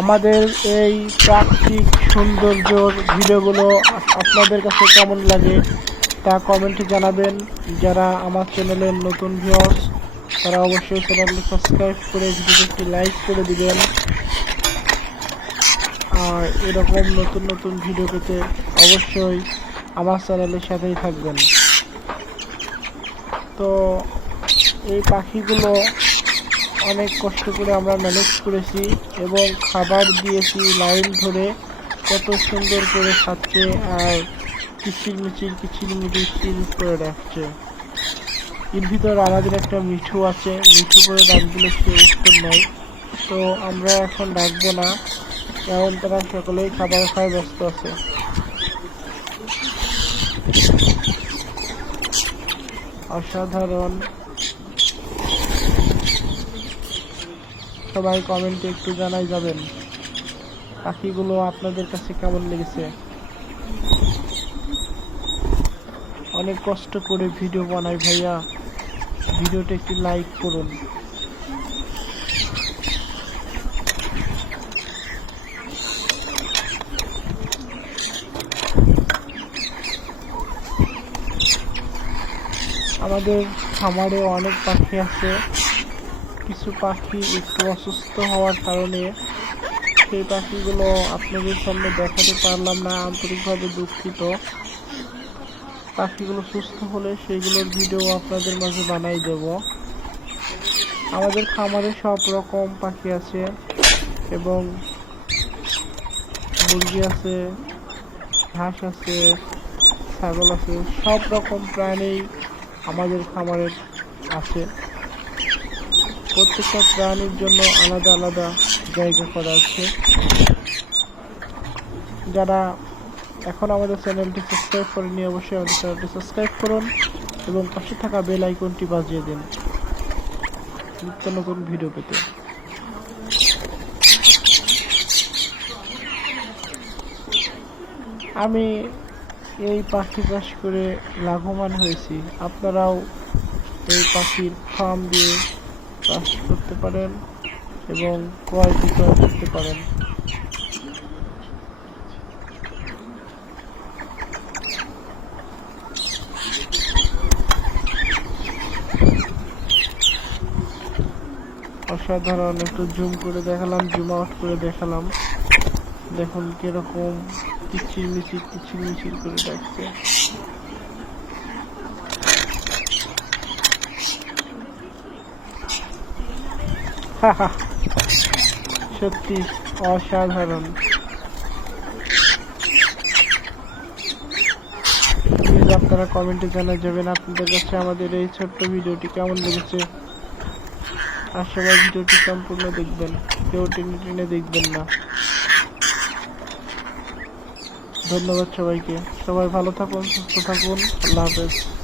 আমাদের এই প্রাকৃতিক সৌন্দর্যর ভিডিওগুলো আপনাদের কাছে কেমন লাগে তা কমেন্টে জানাবেন। যারা আমার চ্যানেলের নতুন ভিউয়ার্স তারা অবশ্যই চ্যানেলটি সাবস্ক্রাইব করে ভিডিওটি একটি লাইক করে দিবেন। আর এরকম নতুন নতুন ভিডিও পেতে অবশ্যই আমার চ্যানেলের সাথেই থাকবেন। তো এই পাখিগুলো অনেক কষ্ট করে আমরা ম্যানেজ করেছি এবং খাবার দিয়েছি লাইন ধরে। কত সুন্দর করে খাচ্ছে আর কিচির মিচির কিচির মিচির করে রাখছে। এর ভিতর আমাদের একটা মিঠু আছে। মিঠু করে ডাকগুলো সে উত্তর নেয়। তো আমরা এখন ডাকবো না, কারণ তারা সকলেই খাবার খাওয়ায় ব্যস্ত আছে। অসাধারণ। সবাই কমেন্টে একটু জানাই যাবেন। পাখিগুলো আপনাদের কাছে কেমন লেগেছে? অনেক কষ্ট করে ভিডিও বানাই ভাইয়া। ভিডিওটা একটু লাইক করুন। আমাদের খামারে অনেক পাখি আছে। কিছু পাখি একটু অসুস্থ হওয়ার কারণে সেই পাখিগুলো আপনাদের সামনে দেখাতে পারলাম না, আন্তরিকভাবে দুঃখিত। পাখিগুলো সুস্থ হলে সেইগুলোর ভিডিও আপনাদের মাঝে বানাই দেব। আমাদের খামারে সব রকম পাখি আছে এবং মুরগি আছে, হাঁস আছে, ছাগল আছে, সব রকম প্রাণী আমাদের খামারে আছে। প্রত্যেকটা প্রাণীর জন্য আলাদা আলাদা জায়গা করা আছে। যারা এখন আমাদের চ্যানেলটি সাবস্ক্রাইব করেনি অবশ্যই আমাদের চ্যানেলটি সাবস্ক্রাইব করুন এবং পাশে থাকা বেল আইকনটি বাজিয়ে দিন। নিত্য নতুন ভিডিও পেতে। আমি এই পাখি চাষ করে লাভবান হয়েছি। আপনারাও এই পাখির ফার্ম দিয়ে চাষ করতে পারেন এবং ক্রয় বিক্রয় করতে পারেন। অসাধারণ, একটু জুম করে দেখালাম, জুম আউট করে দেখালাম। দেখুন কীরকম কিচির মিচির কিচির মিচির করে ডাকছে সত্যি অসাধারণ। আপনারা কমেন্টে জানা যাবেন। আপনাদের কাছে আমাদের এই ছোট্ট ভিডিওটি কেমন লেগেছে? আর সবাই ভিডিওটি সম্পূর্ণ দেখবেন। কেউ টেনে টেনে দেখবেন না। ধন্যবাদ সবাইকে। সবাই ভালো থাকুন, সুস্থ থাকুন। আল্লাহ হাফেজ।